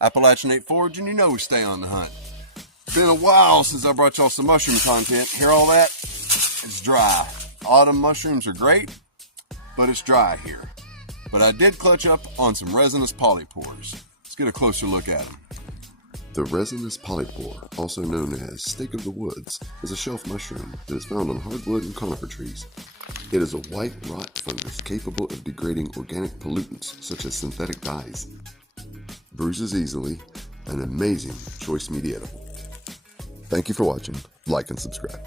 Appalachian 8 Forge, and you know we stay on the hunt. Been a while since I brought y'all some mushroom content. Hear all that? It's dry. Autumn mushrooms are great, but it's dry here. But I did clutch up on some resinous polypores. Let's get a closer look at them. The resinous polypore, also known as stake of the woods, is a shelf mushroom that is found on hardwood and conifer trees. It is a white rot fungus capable of degrading organic pollutants such as synthetic dyes. Bruises easily, an amazing choice meat edible. Thank you for watching. Like and subscribe.